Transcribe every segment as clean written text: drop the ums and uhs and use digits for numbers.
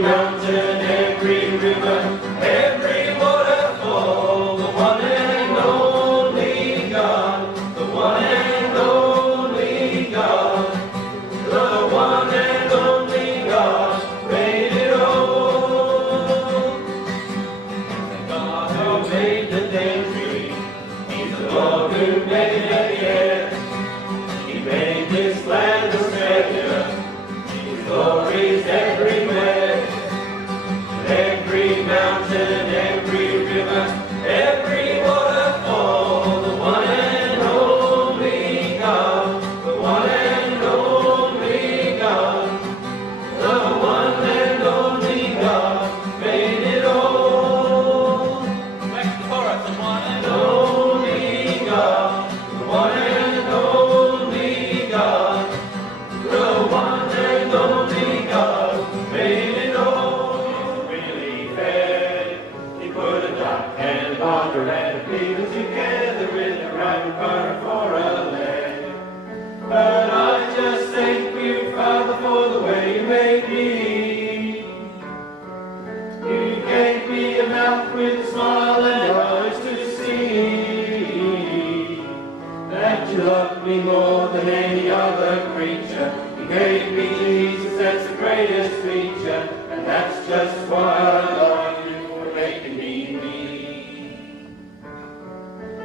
mountain, every river, every waterfall, the one and only God, the one and only God, the one and only God made it all. The God who made the date tree, He's the Lord who made the air. He made this land a treasure, His glory's everywhere. Every mountain, every river, every waterfall, the one and only God, the one and only God, the one and only God made it all. Back to the chorus, the one and only God, the one and only God, the one and only God made it all. And water and people together in the right part for a land. But I just thank you, Father, for the way you made me. You gave me a mouth with a smile and eyes to see that you loved me more than any other creature. You gave me Jesus, that's the greatest feature, and that's just why I love you for making me me.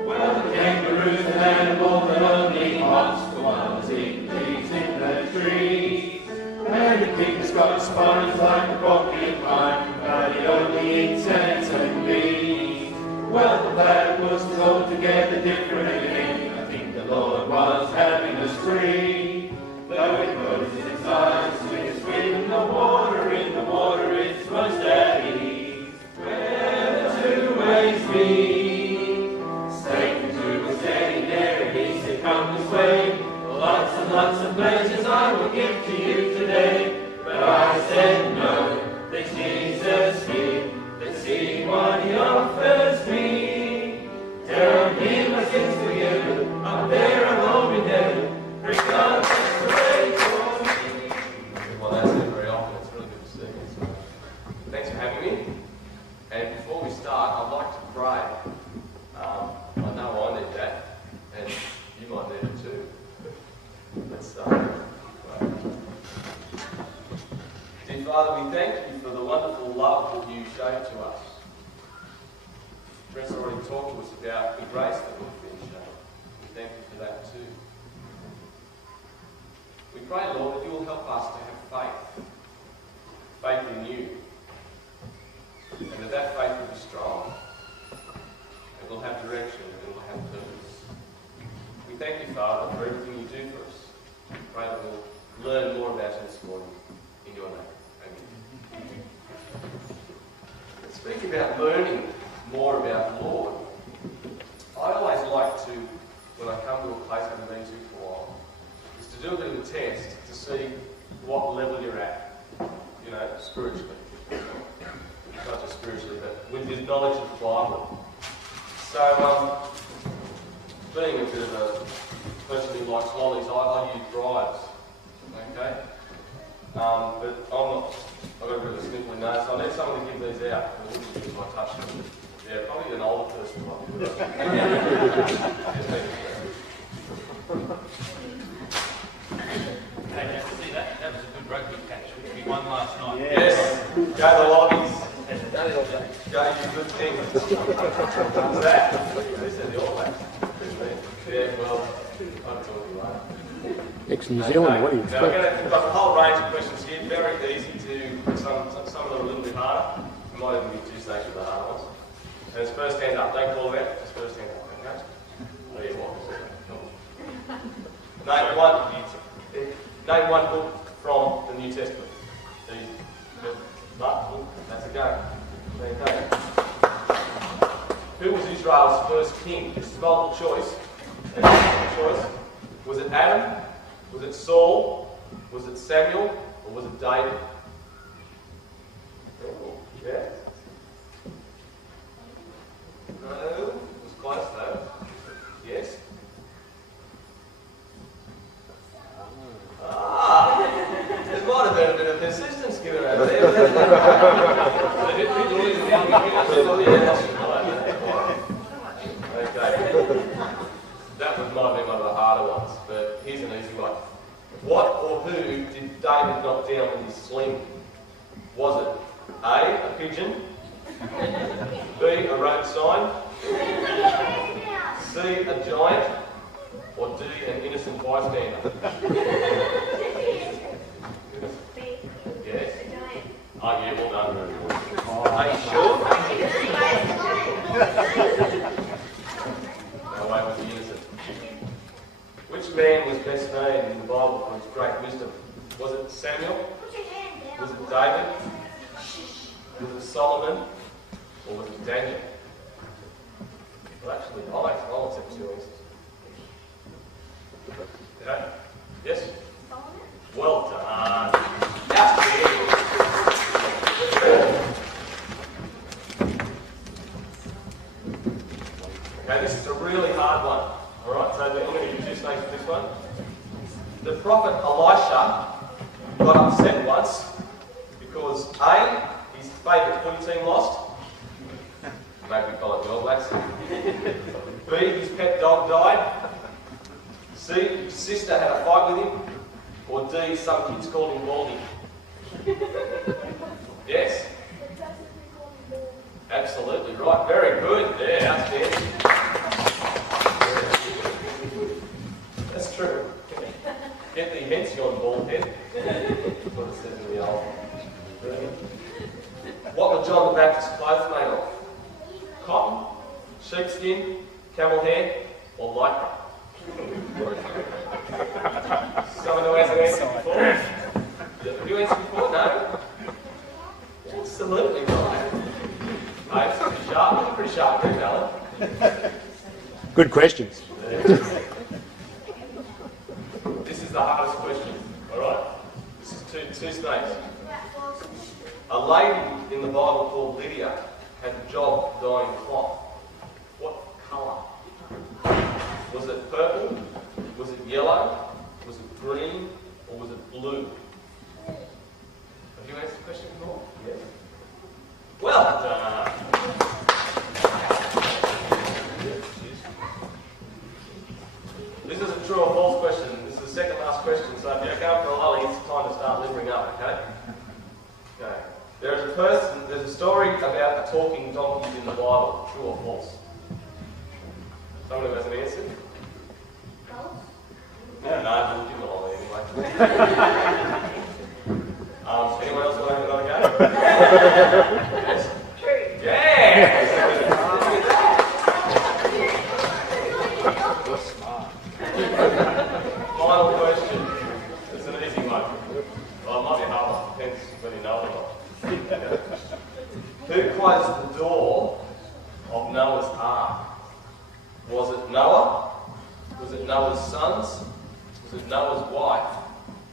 Well, the kangaroo's an animal that only hops, the ones eating leaves in the trees. And the pig's got spines like a porcupine, but he only eats ants and bees. Well, the platypus was altogether different again. I think the Lord was having us free. Though it closes its eyes, it's in the water it's most at ease. Where the two ways meet, come this way, lots and lots of pleasures I will give to you today. But I said no, let Jesus here, let's see what He offers me. Tell me my sins forgiven, up there I won't be heaven, because that's the way for me. Well, that's it very often, it's really good to see you. So, thanks for having me. And before we start, I'd like to pray. I know I need that, and you might need it too. Let's start. Dear Father, we thank you for the wonderful love that you showed to us. Brent's already talked to us about the grace that we've been shown. We thank you for that too. We pray, Lord, that you will help us to have faith in you, and that faith will be strong, and we'll have direction, and we'll have purpose. We thank you, Father, for everything you do for us. We pray that we'll learn more about you this morning in your name. Amen. Speaking about learning more about the Lord, I always like to, when I come to a place I haven't been to for a while, is to do a bit of a test to see what level you're at, spiritually. Not just spiritually, but with your knowledge of the Bible. So, being a bit of a person who likes lollies, I use bribes, okay? But I'm not, I've got a bit of a sniffly nose, so I need someone to give these out. I wouldn't use my touch them. Yeah, probably an older person might do it. Hey, see that was a good rugby catch, which we won last night. Yes, go the lobbies. Go you good thing. What's that? They said the All Blacks. Yeah, well, I'll talk to you later. Ex-New Zealand, what do you expect? We've got a whole range of questions here, very easy to, some of them are a little bit harder. We might even be two stages of the hard ones. And it's first hand up, don't call it out, it's first hand up, okay? Oh yeah, what? Name one book from the New Testament. That's a go. Okay. Who was Israel's first king? This is multiple choice. Was it Adam? Was it Saul? Was it Samuel? Or was it David? Oh, yeah. No, it was close though. Yes. There might have been a bit of persistence given over there. Okay. That might be one of the harder ones, but here's an easy one. What or who did David knock down with his sling? Was it A, a pigeon, B, a road sign, C, a giant, or D, an innocent bystander? Yes? Oh yeah, well done. Are you sure? No way was he innocent. Which man was best known in the Bible for his great wisdom? Was it Samuel? Was it David? Was it Solomon? Or was it Daniel? Well, actually, I'll accept two answers. Okay? Yes? Well done. Outstanding. Okay, this is a really hard one. Alright, so I'm going to use names for this one. The prophet Elisha got upset once because A, his favourite footy team lost. Maybe we call it the All Blacks. B, his pet dog died. C, his sister had a fight with him. Or D, some kids called him Baldy. Yes. Absolutely right. Very good. Yeah, outstanding. That's true. Get the Hension bald head. That's what it says in the old. What were John the Baptist's clothes made of? Cotton, sheepskin, camel hair, or lycra? Someone who hasn't answered before? Have you answered before? No? Absolutely right. It's pretty sharp. Pretty sharp group, Alan. Good questions. This is the hardest question. Alright? This is two snakes. A lady in the Bible called Lydia had the job dyeing cloth. What colour? Was it purple? Was it yellow? Was it green? Or was it blue? Have you answered the question before? Yes. Well done. This is a true or false question. This is the second last question, so if you're going for a lolly, it's time to start limbering up, okay? Okay. There's a story about a talking donkey in the Bible, true or false? Someone who hasn't answered? False. No, we'll give them a lolly anyway. Anyone else want to have another go? Yes? True. Yeah! Final question. It's an easy one. Well, it might be a hard one. Depends whether you know it or not. Who closed the door of Noah's Ark? Was it Noah? Was it Noah's sons? Was it Noah's wife?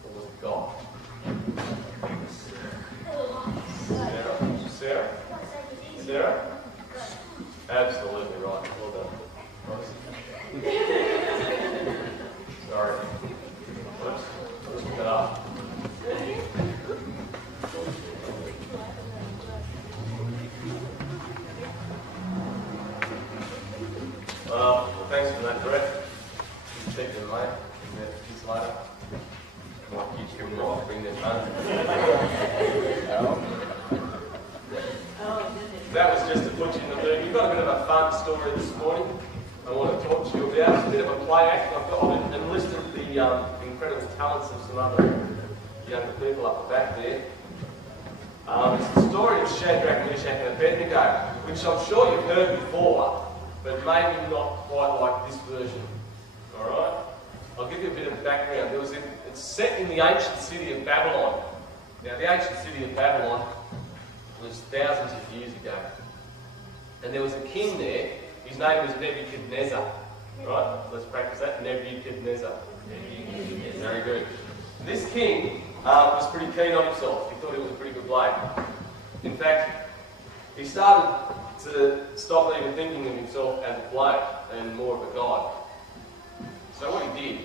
Or was it God? Sarah? Sarah? Absolutely right. Well done. Sorry. Whoops. Let's look it up. Well, thanks for that, Brett. Just check them, mate. Kids later. My kids can bring their phone. That was just to put you in the mood. You've got a bit of a fun story this morning I want to talk to you about. It's a bit of a play act. I've enlisted the incredible talents of some other younger people up the back there. It's the story of Shadrach, Meshach and Abednego, which I'm sure you've heard before, but maybe not quite like this version. Alright? I'll give you a bit of background. It's set in the ancient city of Babylon. Now, the ancient city of Babylon was thousands of years ago. And there was a king there. His name was Nebuchadnezzar. Right? Let's practice that. Nebuchadnezzar. Very good. This king was pretty keen on himself. He thought he was a pretty good bloke. In fact, he started to stop even thinking of himself as a bloke and more of a god. So what he did,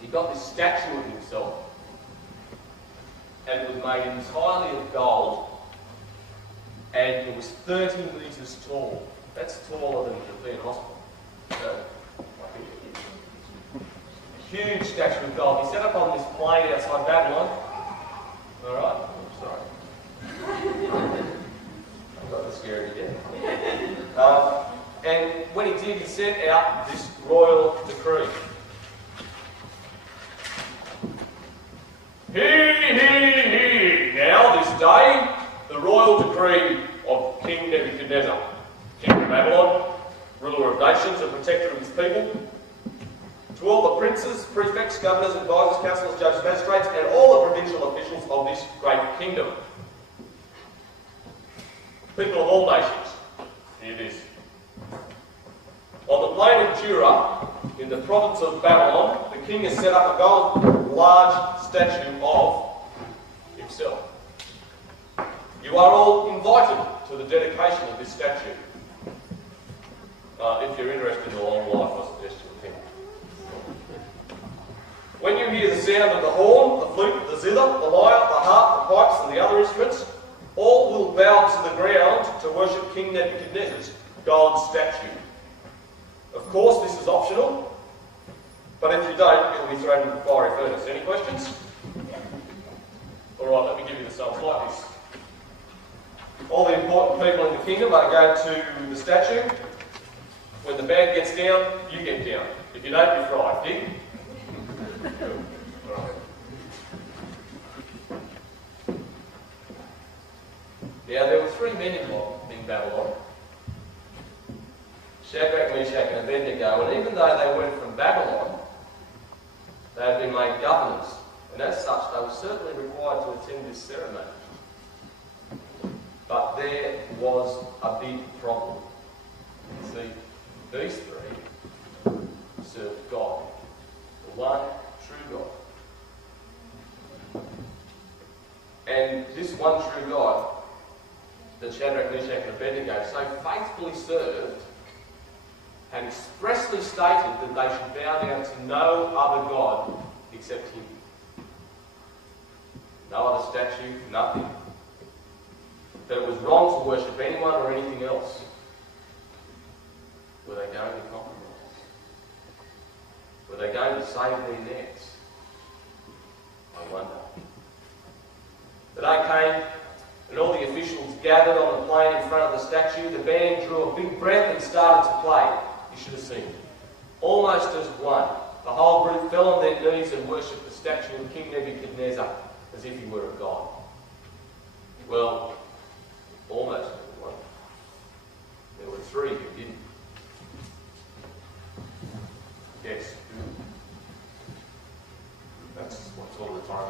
he got this statue of himself, and it was made entirely of gold, and and it was 30 metres tall. That's taller than the European hospital. So, a huge statue of gold. He set up on this plain outside Babylon. All right? Sorry. I got the scary again. And when he did, he sent out this royal decree. He. Now, this day, the royal decree of King Nebuchadnezzar, king of Babylon, ruler of nations and protector of his people, to all the princes, prefects, governors, advisors, councillors, judges, magistrates, and all the provincial officials of this great kingdom. People of all nations, hear this. On the plain of Dura, in the province of Babylon, the king has set up a gold large statue of himself. You are all invited to the dedication of this statue. If you're interested in a long life, I suggest you attend. When you hear the sound of the horn, the flute, the zither, the lyre, the harp, the pipes, and the other instruments, all will bow to the ground to worship King Nebuchadnezzar's gold statue. Of course, this is optional, but if you don't, you'll be thrown into the fiery furnace. Any questions? All right, let me give you the sums like this. All the important people in the kingdom are going to the statue. When the band gets down, you get down. If you don't, you're fried. Dig? All right. Now, there were 3 men in Babylon. Shadrach, Meshach, and Abednego, and even though they weren't from Babylon, they had been made governors, and as such, they were certainly required to attend this ceremony. But there was a big problem. See, these 3 served God, the one true God. And this one true God that Shadrach, Meshach, and Abednego so faithfully served and expressly stated that they should bow down to no other God except him. No other statue, nothing. That it was wrong to worship anyone or anything else. Were they going to compromise? Were they going to save their necks? I wonder. The day came, and all the officials gathered on the plain in front of the statue. The band drew a big breath and started to play. You should have seen it. Almost as one, the whole group fell on their knees and worshipped the statue of King Nebuchadnezzar as if he were a god. Well, almost everyone. There were 3 who didn't. Yes, who? That's what's all the time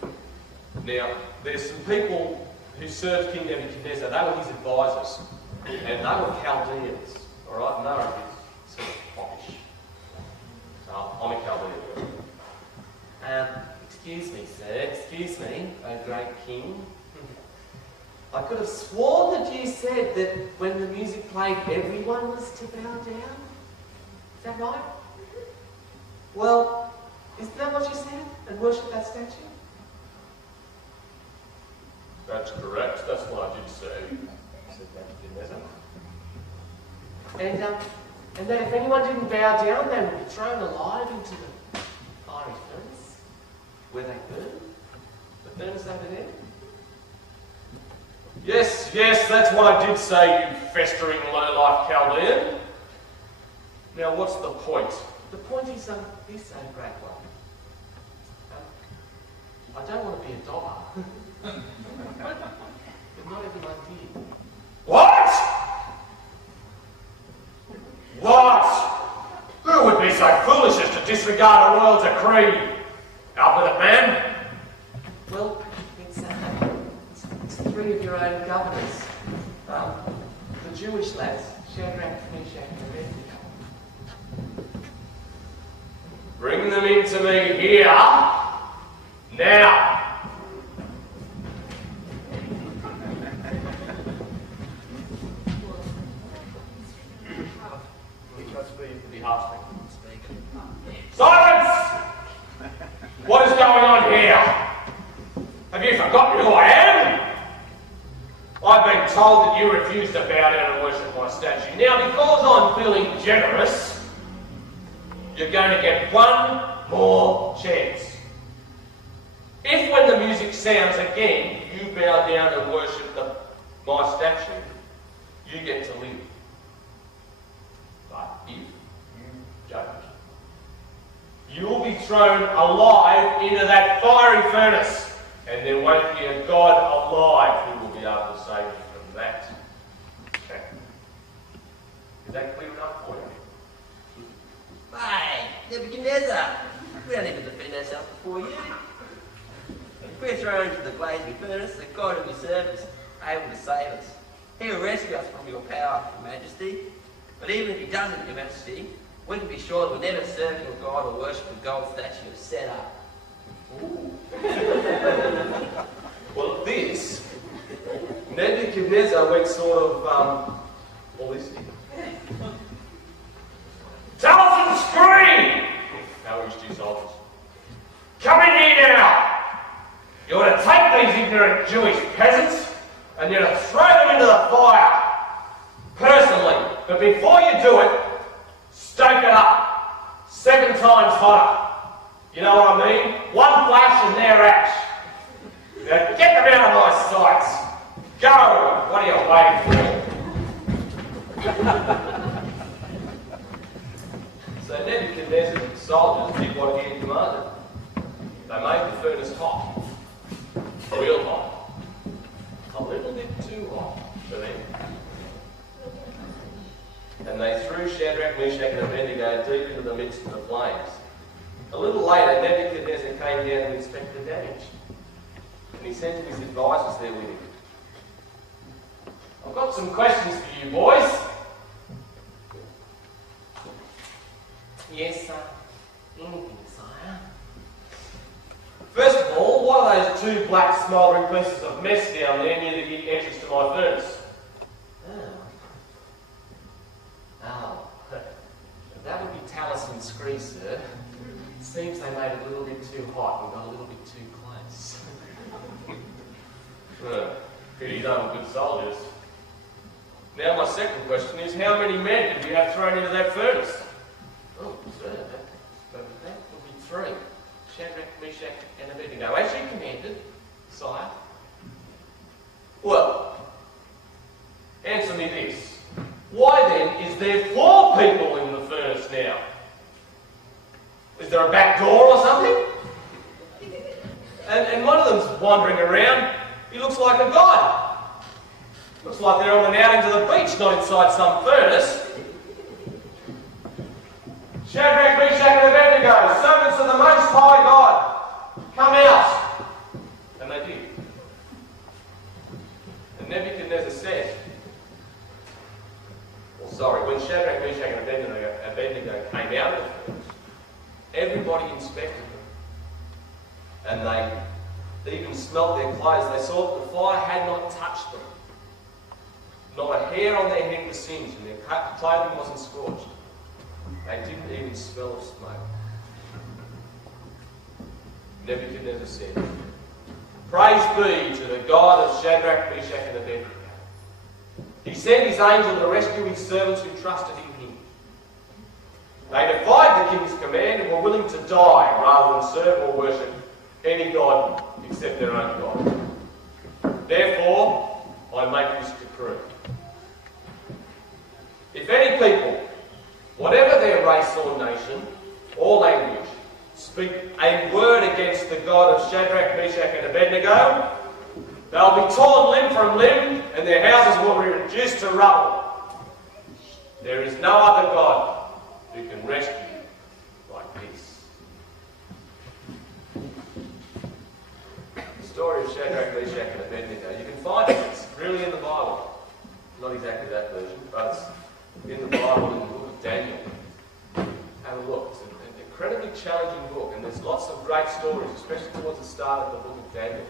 question. Now, there's some people who served King Nebuchadnezzar. They were his advisors. And they were Chaldeans, all right? And they were a bit sort of posh. I'm a Chaldean. Excuse me, sir. Excuse me, O great king. I could have sworn that you said that when the music played, everyone was to bow down. Is that right? Well, isn't that what you said? And worship that statue? That's correct. That's what I did say. And that if anyone didn't bow down, they would be thrown alive into the fiery furnace. Where they burned? The furnace over there? Yes, that's what I did say, you festering low-life Chaldean. Now, what's the point? The point is this, oh great one. I don't want to be a dog. But not everyone did. What? Who would be so foolish as to disregard a royal decree? Albert man? Well, it's 3 of your own governors. The Jewish lads, Shadrach, Meshach, and Abednego. Bring them into me here, now. Silence! What is going on here? Have you forgotten who I am? I've been told that you refused to bow down and worship my statue. Now, because I'm feeling generous, you're going to get one more chance. If when the music sounds again, you bow down and worship my statue, you get to live. But if you don't, you will be thrown alive into that fiery furnace, and there won't be a God alive who will be able to save you from that. Okay. Is that clear enough for you? Hey, Nebuchadnezzar, we don't even defend ourselves before you. If we're thrown into the blazing furnace, the God who we serve is able to save us. He will rescue us from your power, Your Majesty. But even if he doesn't, Your Majesty, we can be sure that we'll never serve your God or worship the gold statue you've set up. Ooh. Well, this, Nebuchadnezzar went sort of, ballistic. Tell us and scream! How are his two soldiers? Come in here now! You're to take these ignorant Jewish peasants and you're to throw them into the fire, personally. But before you do it, stoke it up 7 times hotter. You know what I mean? One flash and they're ash. Now get them out of my sights. Go! What are you waiting for? So Nebuchadnezzar's soldiers did what he had commanded. They made the furnace hot. Real hot. A little bit too hot for them. And they threw Shadrach, Meshach and Abednego deep into the midst of the flames. A little later, Nebuchadnezzar came down to inspect the damage. And he sent his advisors there with him. I've got some questions for you boys. Yes, sir. Anything, sire. First of all, what are those 2 black smouldering pieces of mess down there near the entrance to my furnace? Oh, that would be talus and scree, sir. It seems they made it a little bit too hot and got a little bit too close. Pretty done, good soldiers. Now my second question is, how many men did you have thrown into that furnace? Oh, sir, that would be 3. Shadrach, Meshach and Abednego, as you commanded, sire. Well, answer me this. Why then is there 4 people in the furnace now? Is there a back door or something? And one of them's wandering around. He looks like a god. Looks like they're on an outing to the beach, not inside some furnace. Shadrach, Meshach and Abednego, servants of the Most High God, come out. And they did. And Nebuchadnezzar said, when Shadrach, Meshach and Abednego came out of the furnace, everybody inspected them. And they even smelt their clothes. They saw that the fire had not touched them. Not a hair on their head was singed, and their clothing wasn't scorched. They didn't even smell of smoke. Nebuchadnezzar said, "Praise be to the God of Shadrach, Meshach and Abednego. He sent his angel to rescue his servants who trusted in him. They defied the king's command and were willing to die rather than serve or worship any god except their own God. Therefore, I make this decree. If any people, whatever their race or nation or language, speak a word against the God of Shadrach, Meshach and Abednego, they'll be torn limb from limb, and their houses will be reduced to rubble. There is no other God who can rescue you like this." The story of Shadrach, Meshach and Abednego, you can find it. It's really in the Bible. Not exactly that version, but it's in the Bible in the book of Daniel. Have a look. It's an incredibly challenging book, and there's lots of great stories, especially towards the start of the book of Daniel.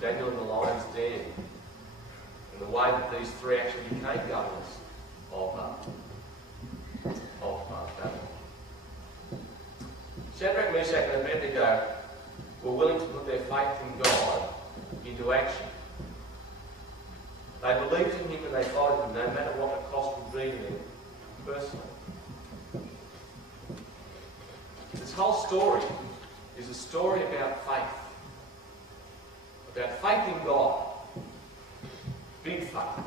Daniel in the lion's den, and the way that these 3 actually became governors of Babylon. Shadrach, Meshach and Abednego were willing to put their faith in God into action. They believed in him and they followed him, no matter what the cost would be to them personally. This whole story is a story about faith. About faith in God. Big faith.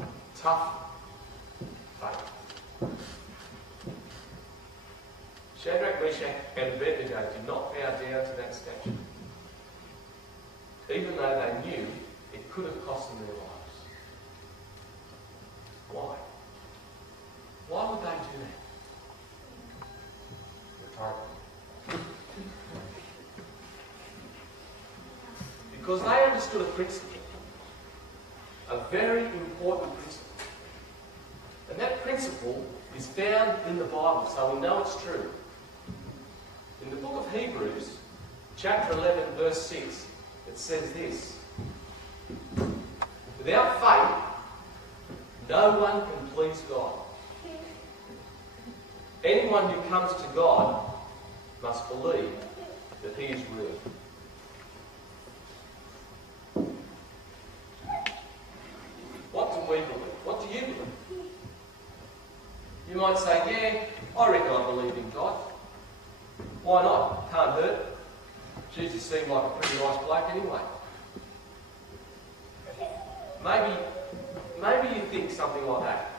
Tough faith. Shadrach, Meshach and Abednego did not bow down to that statue, even though they knew it could have cost them their lives. Why? Why would they do that? Rhetorical. Because they understood a principle, a very important principle. And that principle is found in the Bible, so we know it's true. In the book of Hebrews, chapter 11, verse 6, it says this: without faith, no one can please God. Anyone who comes to God must believe that He is real. What do we believe? What do you believe? You might say, yeah, I reckon I believe in God. Why not? Can't hurt. Jesus seemed like a pretty nice bloke anyway. Maybe you think something like that.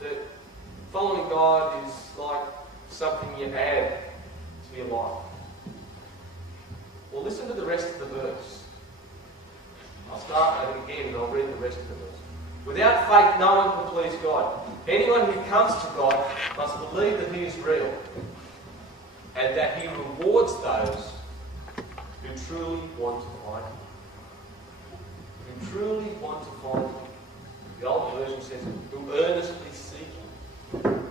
That following God is like something you add to your life. Well, listen to the rest of the verse. I'll start at it again and I'll read the rest of the verse. Without faith, no one can please God. Anyone who comes to God must believe that He is real and that He rewards those who truly want to find Him. Who truly want to find Him. The old version says, who earnestly seek Him.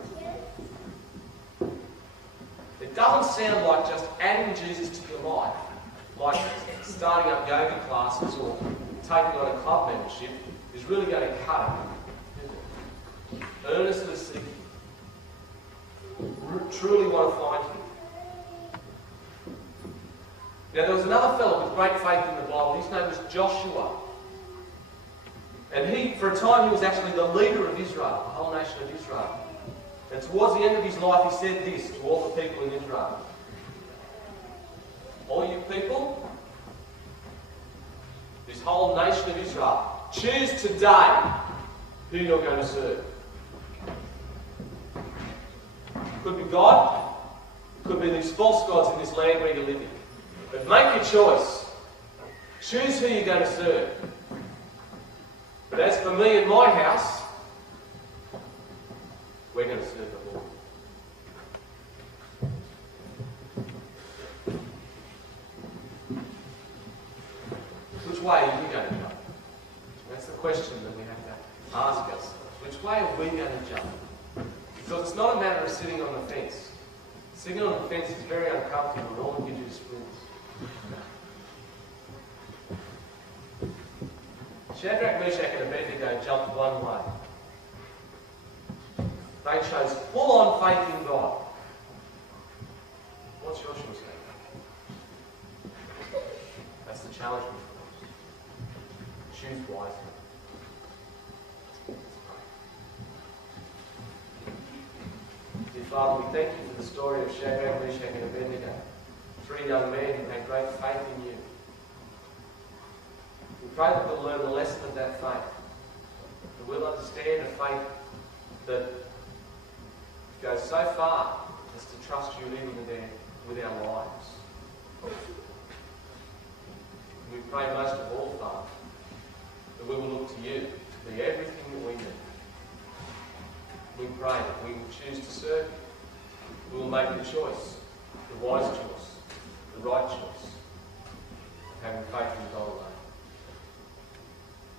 It doesn't sound like just adding Jesus to your life, like starting up yoga classes or taking on a club membership is really going to cut it, isn't it? Earnestly seek Him. Truly want to find Him. Now there was another fellow with great faith in the Bible. His name was Joshua. And he, for a time, he was actually the leader of Israel, the whole nation of Israel. And towards the end of his life, he said this to all the people in Israel: all you people, this whole nation of Israel, choose today who you're going to serve. Could be God, it could be these false gods in this land where you're living. But make your choice. Choose who you're going to serve. But as for me and my house, we're going to serve the Lord. Which way are you going to jump? That's the question that we have to ask ourselves. Which way are we going to jump? Because it's not a matter of sitting on the fence. Sitting on the fence is very uncomfortable and all it gives you is sprints. Shadrach, Meshach and Abednego jumped one way. They chose full-on faith in God. What's your choice? That's the challenge before us. Choose wisely. Dear Father, we thank you for the story of Shadrach, Meshach and Abednego, three young men who had great faith in you. We pray that we'll learn the lesson of that faith, that we'll understand a faith that goes so far as to trust you even with our lives. We pray most of all, Father, that we will look to you to be everything that we need. We pray that we will choose to serve you. We will make the choice, the wise choice, the right choice, of having faith in God alone.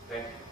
Thank you.